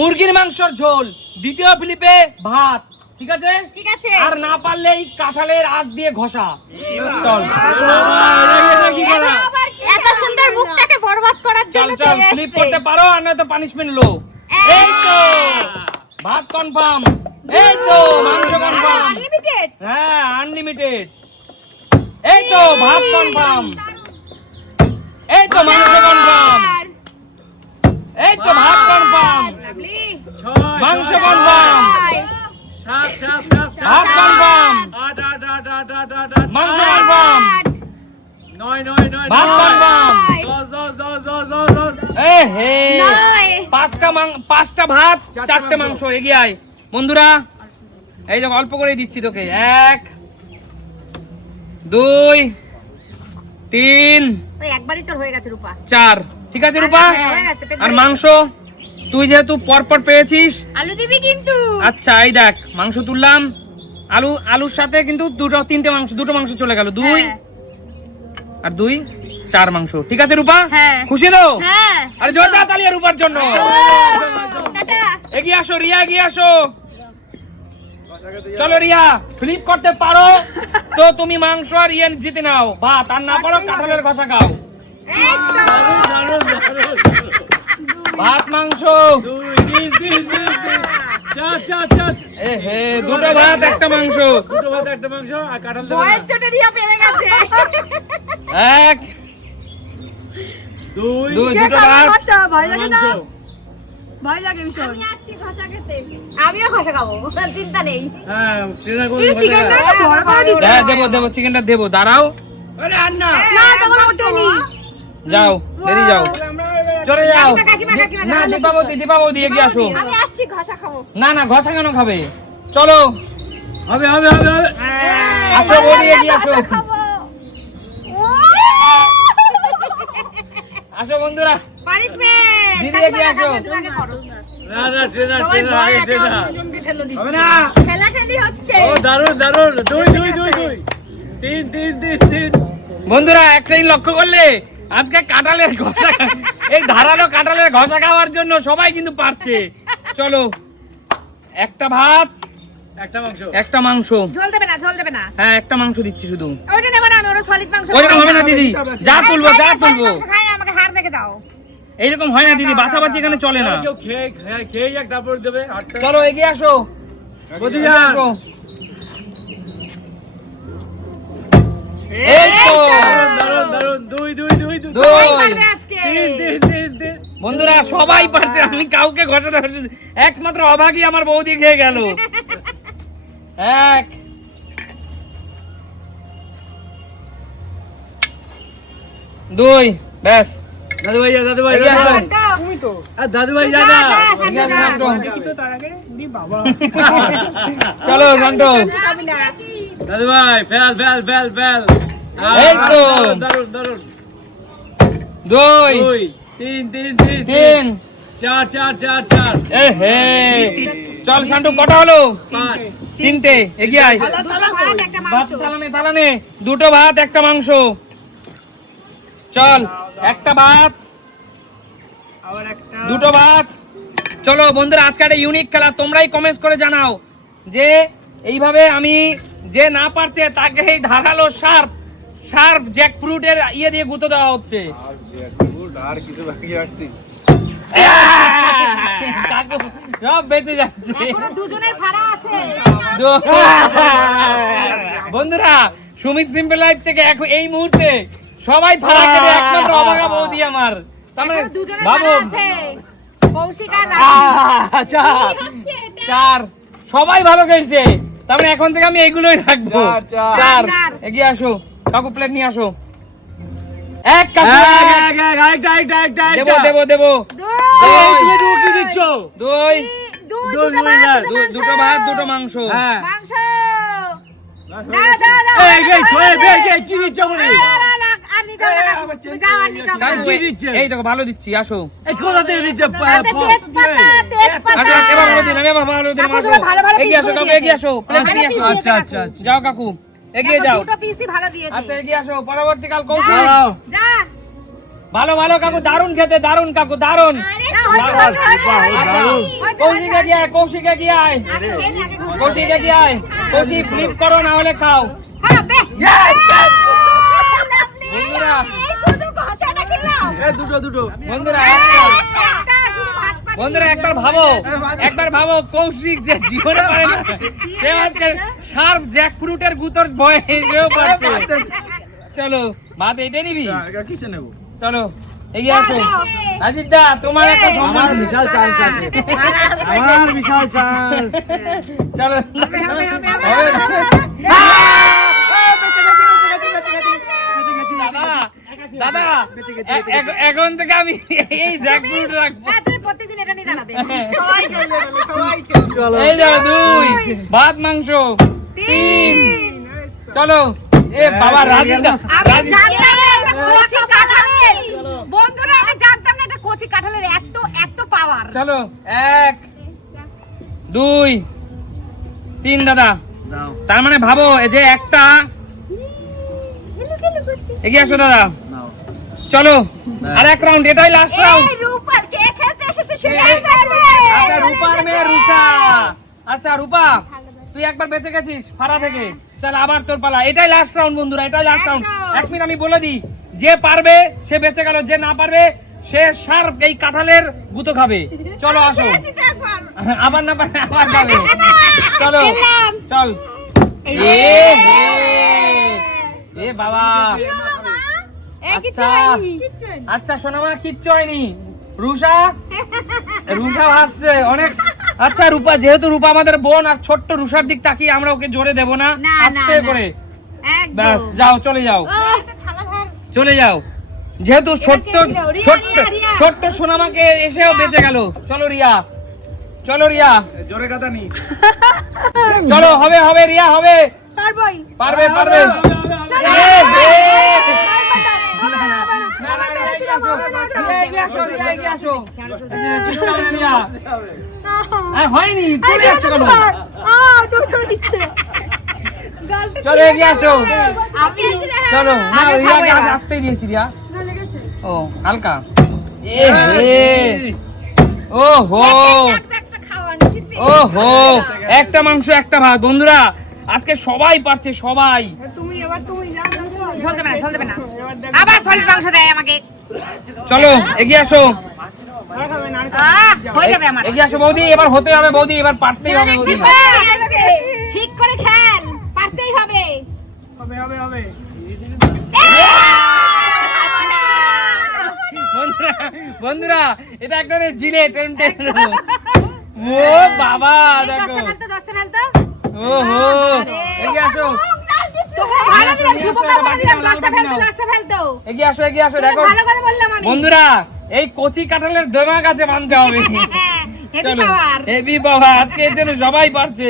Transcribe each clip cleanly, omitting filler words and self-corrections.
মুরগির মাংসর ঝোল, দ্বিতীয় ফিলিপে ভাত, ঠিক আছে? ঠিক আছে। আর না পারলে এই কাঁঠালের আগ দিয়ে ঘষা। চল এত সুন্দর মুখটাকে বরবাদ করার চল জন্য চল ফ্লিপ করতে পারো, আর না তো পানিশমেন্ট লো। এই তো ভাত কনফার্ম, এই তো মাংস কনফার্ম, আনলিমিটেড। হ্যাঁ আনলিমিটেড, এই তো ভাত কনফার্ম, এই তো মাংস কনফার্ম, এই তো ভাত কনফার্ম, মাংস কনফার্ম, ভাত কনফার্ম, মাংস কনফার্ম, ভাত কনফার্ম। এ হে পাঁচটা ভাত, চারটে মাংস। এগিয়ে আয় বন্ধুরা, এই যে অল্প করে দিচ্ছি তোকে। 1 2 3 ওই একবারই তোর হয়ে গেছে রূপা। 4, ঠিক আছে রূপা? হয়ে গেছে, পেট আর ভরে মাংস তুই যেহেতু পরপর পেয়েছিস, আলু দিবি কিন্তু। আচ্ছা এই দেখ মাংস তুললাম, আলুর সাথে কিন্তু দুটো মাংস চলে গেল। 2 হ্যাঁ। আর 2 4 মাংস, ঠিক আছে রূপা? হ্যাঁ। খুশি তো? হ্যাঁ। আরে জোরদার তালি রূপার জন্য। টাটা। এগিয়ে আসো রিয়া, এগিয়ে আসো। চলো রিয়া, ফ্লিপ করতে পারো তো তুমি মাংস আর ইয়ে জিতে নাও ভাত, আর না পারো কাঁঠালের ঘষা খাও। ভাত মাংস, এ হে দুটো ভাত একটা মাংস। ভয়ের চোটে রিয়া পেরে গেছে। 1 2 দুটো ভাত, ভয় লাগে না? ভয় লাগে ভীষণ। আমি আসছি ঘষা খেতে। আমিও ঘষা খাবো, চিন্তা নেই। এই চিকেনটা একটু বড় করে দিতে। হ্যাঁ দেবো চিকেনটা দেবো, দাঁড়াও। না তখন ওঠেনি। যাও বেরিয়ে যাও, চলে যাও। কাকিমা, না দীপাবতী এগিয়ে আসো। আমি আসছি ঘষা খাবো। না ঘষা কেন খাবে, চলো হবে আসো বৌদি, এগিয়ে আসো। ঘষা খাবো। আসো বন্ধুরা, পানিশমেন্ট। দিদি এগিয়ে আসো। না ট্রেনার আগে ট্রেনার হবে না। ঠেলাঠেলি হচ্ছে। ও দারুন 2 3 বন্ধুরা একটাই লক্ষ্য করলে, আজকে কাঁঠালের ঘষা, এই ধারালো কাঁঠালের ঘষা খাওয়ার জন্য সবাই কিন্তু পারছে। চলো একটা ভাত একটা মাংস। ঝোল দেবে না। হ্যাঁ একটা মাংস দিচ্ছি শুধু। ওইটা নেব না, আমি ওটা সলিড মাংস। ওইরকম হবে না দিদি, যা তুলবো খাই না, আমাকে হাড় দেখে দাও। এইরকম হয় না দিদি, বাছাবাছি এখানে চলে না। কেউ খেয়ে যাক তারপর দেবে। চলো এগিয়ে আসো, এগিয়ে আসো। এই তো দারুন 2 পারবে আজকে। 3 বন্ধুরা সবাই পারছে, আমি কাউকে ঘষাতে পারছি না। একমাত্র অভাগী আমার বৌদি খেয়ে গেল। 1 2 ব্যাস। দাদু ভাই এগিয়ে আসো। দাদু ভাই জানা এগিয়ে আসো নান্টু। চলো নান্টু। দাদু ভাই ফেল এই তো। দারুন 2 3 3 এ হে চল শান্টু, কটা হলো? 5 3টে। এগিয়ে আয়। ভাত থালানে দুটো ভাত একটা মাংস। চল একটা ভাত দুটো ভাত। চলো বন্ধুরা, আজকে একটা ইউনিক খেলা, তোমরাই কমেন্টস করে জানাও যে এইভাবে আমি যে না পারছে তাকে এই ধারালো শার্প জ্যাকফ্রুটের ইয়ে দিয়ে গুঁতো দেওয়া হচ্ছে। আর কিছু বাকি আছে? কাকু সব বেঁচে যাচ্ছে। এখনো দুজনের ভাড়া আছে। বন্ধুরা সুমিত সিম্পল লাইফ থেকে এখন এই মুহূর্তে সবাই ফাড়া কেটে, একমাত্র অভাগা বৌদি আমার। তার মানে এখনো দুজনের ভাবো, ভাড়া আছে। কৌশিক আর রাখি। 4 সবাই ভালো খেলছে, তার মানে এখন থেকে আমি এইগুলোই রাখবো। 4 এগিয়ে আসো কাকু, প্লেট নিয়ে আসো। 1 কাকু, দেবো। 2 দুটো ভাত দুটো মাংস। মাংস। কি দিচ্ছ বলে? আর নিতে হবে না কাকু। তুমি যাও, আর নিতে হবে না। কাকু, কি দিচ্ছে? এই দেখো ভালো দিচ্ছি, আসো। কোথা থেকে দিচ্ছে? তাতে তেজপাতা। আসো, এবার ভালো দিন, এবার ভালো দিন, কাকু, আসো। তুমি ভালো ভালো এগিয়ে piece আসো করে কাকু, এগিয়ে আসো, প্লেট নিয়ে আসো। আচ্ছা যাও কাকু, এগিয়ে দেখো, যাও। দুটো পিসই ভালো দিয়েছে। আচ্ছা এগিয়ে আসো, পরবর্তীকাল কৌশল। যা। ভালো ভালো কাকু, দারুণ খেতে, দারুণ কাকু, দারুণ। কৌশিকে গিয়ে আয়, কৌশিকে গিয়ে আয়, কৌশিকে গিয়ে আয়, কৌশিক ফ্লিপ করো না হলে খাও। বন্ধুরা বন্ধুরা বন্ধুরা একবার ভাবো কৌশিক যে জীবনে পারে না, সে আজকে শার্প জ্যাকফ্রুটের গুতোর ভয়ে সেও পারছে। চলো ভাত এটাই নিবি, কিসে নেব? চলো এগিয়ে আসো। আজিদ দা তোমার একটা সম্মান, আমার বিশাল চান্স আছে, আমার বিশাল চান্স। চলো দাদা এখন থেকে আমি এই জ্যাকফ্রুট রাখবো। এই যাও 2 ভাত মাংস 3। চলো এ বাবা রাজিদা, বন্ধুরা আমি জানতাম না এটা কচি কাঁঠালের এত পাওয়ার। চলো 1 2 3 দাদা। দাও তার মানে ভাবো এই যে একটা, এগিয়ে আসো দাদা। নাও। চলো আর এক রাউন্ড, এটাই লাস্ট রাউন্ড। রূপার কে খেলতে এসেছে সে আচ্ছা রূপার মেয়ে রুষা। আচ্ছা রূপা তুই একবার বেঁচে গেছিস ফাড়া থেকে, চল আবার তোর পালা। এটাই লাস্ট রাউন্ড বন্ধুরা, এটাই লাস্ট রাউন্ড। 1 মিনিট আমি বলে দিই, যে পারবে সে বেঁচে গেল, যে না পারবে সে শার্প এই কাঁঠালের গুতো খাবে। চলো আসো, আবার না পারবে আবার খাবে। চলো চল। এ বাবা, আচ্ছা সোনামা কিচ্ছু হয়নি, রুষা হাসছে অনেক। আচ্ছা রূপা, যেহেতু রূপা আমাদের বোন, আর ছোট্ট রুষার দিক তাকিয়ে আমরা ওকে জোরে দেব না, আস্তে করে ব্যাস যাও, চলে যাও চলে যাও। যেহেতু ছোট্ট সোনামাকে এসেও বেঁচে গেল। চলো রিয়া, চলো রিয়া, জোরে কথা নি। চলো হবে রিয়া, হবে, পারবে হয়নি, চলে আসছো কেন? চলো এগিয়ে আসো, চলো। না রিয়াকে আসতেই দিয়েছি রিয়া। ও হালকা, ওহো একটা মাংস একটা ভাত। বন্ধুরা আজকে সবাই পারছে, সবাই। চলো এগিয়ে আসো, এগিয়ে আসো বৌদি, এবার হতে হবে বৌদি, এবার পারতেই হবে বৌদি। ঠিক করে খেল, পারতেই হবে। বন্ধুরা এটা একটা জিলে টেন। ও বাবা দেখো, 10টা ফেলতো। ওহো এগিয়ে আসো, এগিয়ে আসো। দেখো বন্ধুরা এই কচি কাঁঠালের দিমাগ আছে, মানতে হবে। চলো হেভি বাবা, আজকে এর জন্য সবাই পারছে।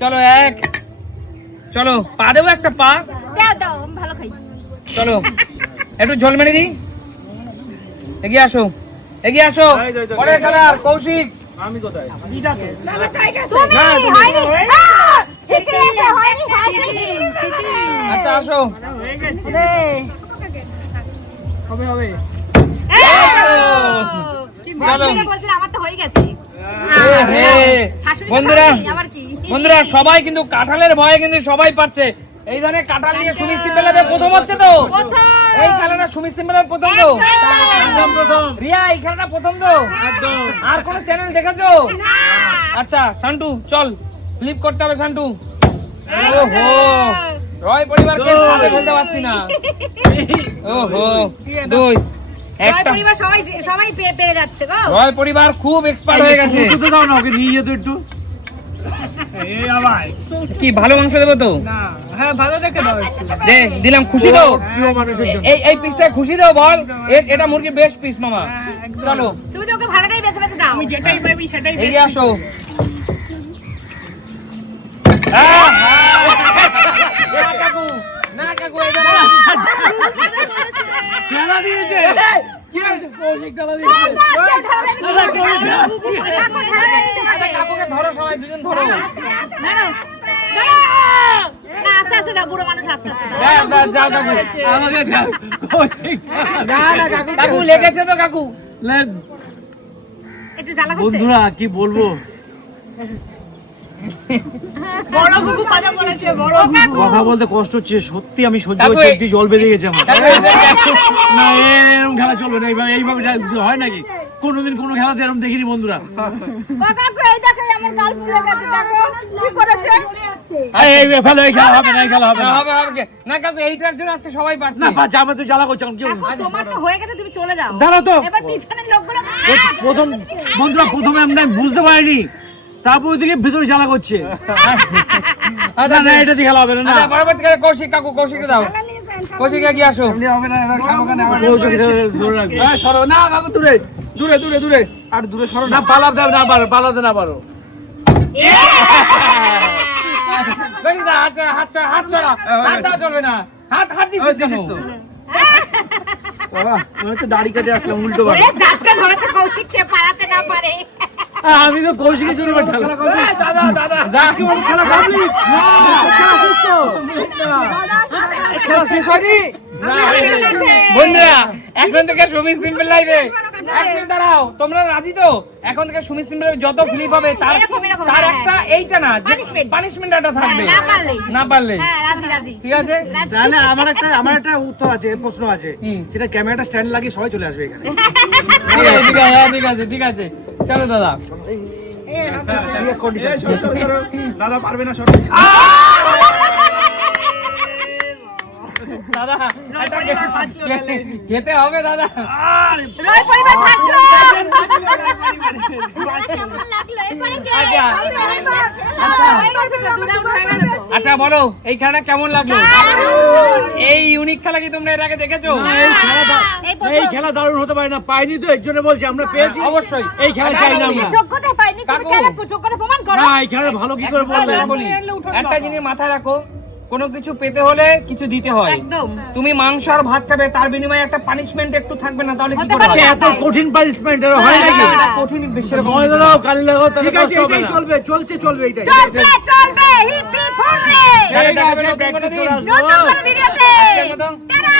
চলো চলো পা দেবো, একটা পা দাও ভালো খাই। চলো একটু ঝোল মেরে দিই। এগিয়ে আসো পরে খেলার কৌশিক। আমি কোথায়? আচ্ছা আসো, হবে বন্ধুরা সবাই কিন্তু কাঁঠালের ভয়ে কিন্তু সবাই পারছে। এই ধরনের কাঁঠাল নিয়ে সুমি সিম্পলের প্রথম হচ্ছে তো, এই খেলাটা সুমি সিম্পলের প্রথম তো, একদম প্রথম। রিয়া এই খেলাটা প্রথম তো, একদম। আর কোন চ্যানেল দেখেছো? আচ্ছা শান্টু চল, ফ্লিপ করতে হবে শান্টু। ওহো রয় পরিবারকে সাথে ফেলতে পারছি না। ওহো 2 একটা, সবাই পেরে যাচ্ছে গো। রয় পরিবার খুব এক্সপার্ট হয়ে গেছে। দুটো দাও না, ওকে নিয়ে যেত একটু। এই আবার কি ভালো মাংস দেবো তো? না, হ্যাঁ ভালো দেখে দাও একটু। দে দিলাম, খুশি তো? প্রিয় মানুষের জন্য। এই পিসটায় খুশি তো বল? এটা মুরগির বেস্ট পিস মামা। চলো তুমি তো ওকে ভালোটাই বেছে দাও। আমি যেটাই পাবি সেটাই এগিয়ে আসো। না কাকু এই দাও। খেলা দিয়েছে। কি হয়েছে? কৌশিক খেলা দিয়েছে। কাকুকে ধরো, সবাই দুজন ধরো। না আস্তে আস্তে দাও, বুড়ো মানুষ আস্তে আস্তে দাও। যাও কাকু আমাকে ঠেল। কৌশিকটা। কাকু লেগেছে তো কাকু লে- একটু জ্বালা করছে। বন্ধুরা কি বলবো, বড় গুগু কথা বলেছে, বড় গুগু। কথা বলতে কষ্ট হচ্ছে সত্যি, আমি সহ্য কাকু, করছি, একটু জল বেরিয়ে গেছে আমার। কাকু, এই যে- না এরকম খেলা চলবে না, এইভাবে হয় নাকি? কোনোদিন কোনো খেলাতে এরকম দেখিনি বন্ধুরা। কাকু এই দেখো আমার গাল ফুলে গেছে, দেখো কি করেছে। এই ফেলো, এই খেলা হবে না, এই খেলা হবে না, না। হবে হবে কি? না কাকু এইটার জন্য আজকে সবাই পারছে না পাচ্ছি, আমরা তো জ্বালা করছি এখন, কি কাকু তোমার তো হয়ে গেছে, তুমি চলে যাও। দাঁড়াও তো। এবার পিছনের লোকগুলো প্রথম বন্ধুরা প্রথমে আমরা বুঝতে পারিনি, তারপর ওইদিকে ভিতরে জ্বালা করছে। না না এটা দিয়ে খেলা হবে না। আচ্ছা পরবর্তী কালে কৌশিক কাকু, কৌশিককে দাও, কৌশিক এগিয়ে আসো। কৌশিককে ধরে রাখবে। না কাকু দূরে দূরে দূরে দূরে আর দূরে সরো না পালাতে না পারো, পালাতে না পারো। কৌশিক দা, হাত ছড়া, হাত ছড়া, হাত ছড়া, হাত দেওয়া চলবে না, হাত দিচ্ছিস কেন? বাবা মনে হচ্ছে দাড়ি কেটে আসলাম উল্টো ওরে জাতটা ধরেছে কৌশিক, কে পালাতে না পারে। আমি তো কৌশিকের জন্য ঠেলা। দাদা দাদা দা, খেলা কমপ্লিট খেলা শেষ হয়নি না, বন্ধুরা এখন থেকে সুমি সিম্পল লাইফে একটু দাঁড়াও, তোমরা রাজি তো? এখন থেকে সুমি সিম্পল লাইফে যত ফ্লিপ হবে তার এরকম, তার হ্যাঁ। একটা এইটা না, যে Punishment। পানিশমেন্ট একটা থাকবে, না পারলেই। না পারলে। হ্যাঁ রাজি রাজি ঠিক আছে? রাজি। তাহলে আমার একটা উত্তর আছে, প্রশ্ন আছে, হুম। যেটা ক্যামেরাটা স্ট্যান্ড লাগিয়ে সবাই চলে আসবে এখানে। ঠিক আছে, ঠিক আছে, হ্যাঁ, ঠিক আছে, ঠিক আছে, চলো দাদা। Serious condition. দাদা পারবে না সরো। দাদা এটা খেতে হবে দাদা। রয় পরিবার ফাঁসলো। কেমন লাগলো এরপরে কে? আচ্ছা। আচ্ছা বলো এই খেলাটা কেমন লাগলো? এই ইউনিক খেলা কি তোমরা এর আগে দেখেছো? এই খেলা দারুণ হতে পারে না, পাইনি তো এর জন্য বলছি, আমরা পেয়েছি অবশ্যই এই খেলা চাই না আমরা। যোগ্যতা পাইনি, তুমি কাকু। কেন যোগ্যতা প্রমাণ করো? না এই খেলা ভালো কি করে বললে? বলি, একটা জিনিস মাথায় রাখো, কোনো কিছু পেতে হলে কিছু দিতে হয়। একদম। তুমি মাংস আর ভাত খাবে, তার বিনিময়ে একটা পানিশমেন্ট একটু থাকবে না, তাহলে কি হতে করে পারে হবে? না। এত কঠিন পানিশমেন্ট এর হয় নাকি? এটা কঠিন বেশি রকম। ময়দা দাও, কালি লাগাও, তাহলে ঠিক আছে কষ্ট হবে এটাই না। চলবে, চলবে এটাই। চলছে চলবে হিপি ফুরে। তাহলে দেখা ঠিক আছে, হবে নতুন কোনো practice দিন। করে আসবো। নতুন করে ভিডিওতে। আজকের মতো টাটা।